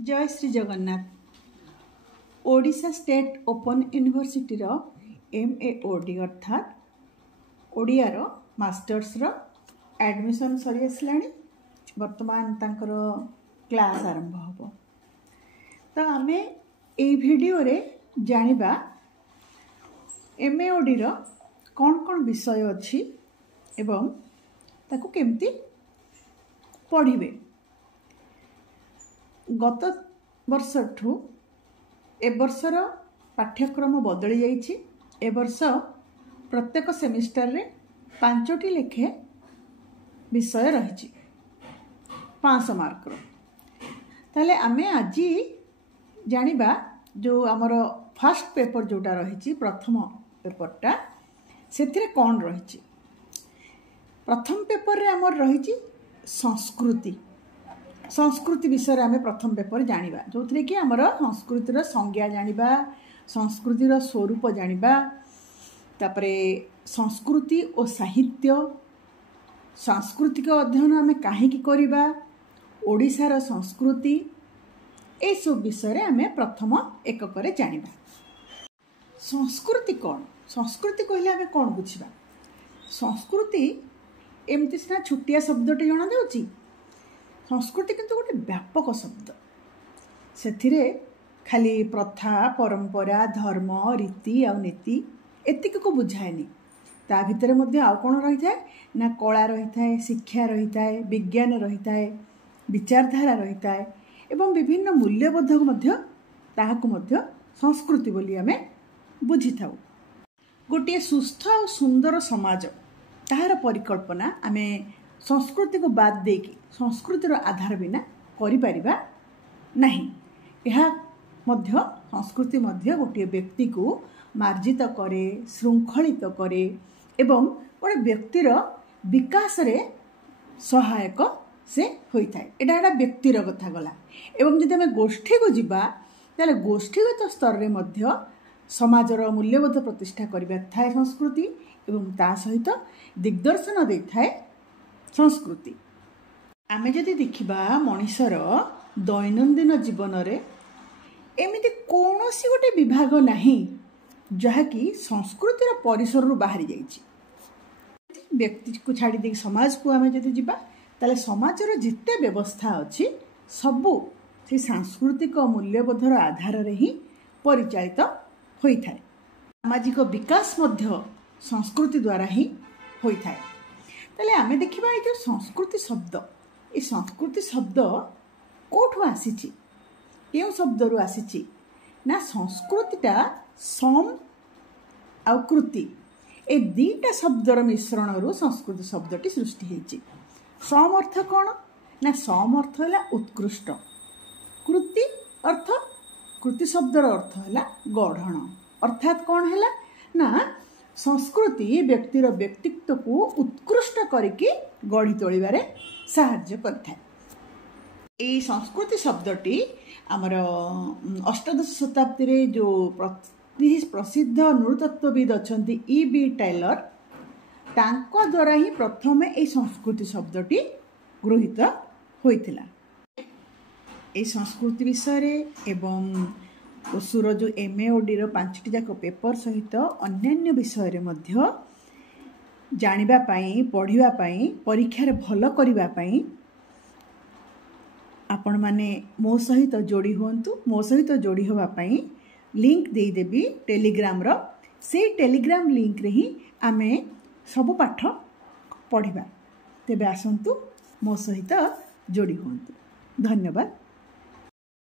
जय Shri Jagannath. Odisha state open university MAOD अर्थात Odiyar masters admission सरी आसला। वर्तमान तांकर क्लास आरंभ हम। तो आमे ए भिडियो रे जानिबा MAOD रो कौन कौन विषय अच्छी एवं ताकू केमती पढ़िबे। गत वर्ष ठू ए वर्षर पाठ्यक्रम बदली जाइछि। ए वर्ष प्रत्येक सेमिस्टर रे 5टी लेखे विषय रही 500 मार्क रो। ताले आमे आज जानिबा जो आमर फर्स्ट पेपर जोटा रही प्रथम पेपरटा सेथिरे कौन रही। प्रथम पेपर रे आमर रही संस्कृति। संस्कृति विषय रे आमे प्रथम पेपर जानिबा जो थे कि आमर संस्कृतिर संज्ञा जानिबा, संस्कृतिर स्वरूप जानिबा, तापरे संस्कृति और साहित्य, सांस्कृतिक अध्ययन आमे काहेकि करिबा, ओडिशार संस्कृति ए सब विषय रे आमे प्रथम एकक रे जानिबा। संस्कृति कौन? संस्कृति कहले आमे कौन बुझिबा? संस्कृति एमती सिना छुटिया शब्दटे जणा देउची। संस्कृति किंतु गोटे व्यापक शब्द। सेथिरे खाली प्रथा, परंपरा, धर्म, रीति आ नीति एतिक को बुझाएनी। ता भितरे मध्ये आउ कोन रही थाए ना कला रही थाए, शिक्षा रही थाए, विज्ञान रही थाए, विचारधारा रही थाए एवं विभिन्न मूल्यबोध मध्ये ताहाकु मध्ये संस्कृति बोली आमे बुझी थाउ। गोटे सुस्थ और सुंदर समाज ताहार परिकल्पना आमे संस्कृति को बाद देकी संस्कृतिर आधार बिना करि परिबा नहीं। यह मध्य संस्कृति मध्य गोटे व्यक्ति को मार्जित करे, श्रृंखलित करे एवं गोटे व्यक्तिर विकास रे सहायक से होई थाए। एटा व्यक्तिर कथा गला। एवं जदि आमे गोष्ठी को जिबा ताले गोष्ठीगत स्तर रे मध्य समाजर मूल्यबोध प्रतिष्ठा करिबा थाए संस्कृति एवं ता सहित दिग्दर्शन दे थाए संस्कृति। आमे जदि देखिबा मनुष्यर दैनंदिन जीवन रे एमिति कोनोसी गोटे विभाग नाही जहाँकि संस्कृतिर परिसर रु बाहरी जाइछि। व्यक्ति को छाड़ी दे समाज को आमे जदि जिबा ताले समाजर जिते व्यवस्था अछि सबु से सांस्कृतिक मूल्यबोधर आधार रे ही परिचालित होई थाए। सामाजिक विकास मध्य संस्कृति द्वारा ही होई थाए। ताले आमे देखिबा ए जो संस्कृति शब्द, ए संस्कृति शब्द कोठु आसीछि? केउ शब्द रु आसीछि ना संस्कृतिटा सम आ कृति ए दीटा शब्दर मिश्रण रु संस्कृति शब्दटी सृष्टि हेछि। सम अर्थ कोन ना सम अर्थ होला उत्कृष्ट। कृति अर्थ कृति शब्दर अर्थ होला गढ़ण। अर्थात कौन है ना संस्कृति व्यक्तिर व्यक्तित्व को उत्कृष्ट करके गढ़ी तोड़े साहाय्य करता है। ये संस्कृति शब्दटी आमर अष्टादश शताब्दी रे जो प्रसिद्ध नृतत्वविद अच्छा E.B. टाइलर तांको द्वारा ही प्रथम ये संस्कृति शब्दटी गृहीत होइथिला। ये संस्कृति विषय एवं ओसुर जो MAOD रो 5टी जाक पेपर सहित अन्यान्य विषय रे मध्य जानिबा पाई, पढ़िबा पाई, परीक्षा रे भल करिबा पाई आपण माने मो सहित जोड़ी होंतु। मो सहित जोड़ी होबा पाई लिंक देई देबी टेलीग्राम रो। से टेलीग्राम लिंक रे ही आमे सब पाठ पढ़िबा। तेबे आसंतु मो सहित जोड़ी होंतु। धन्यवाद।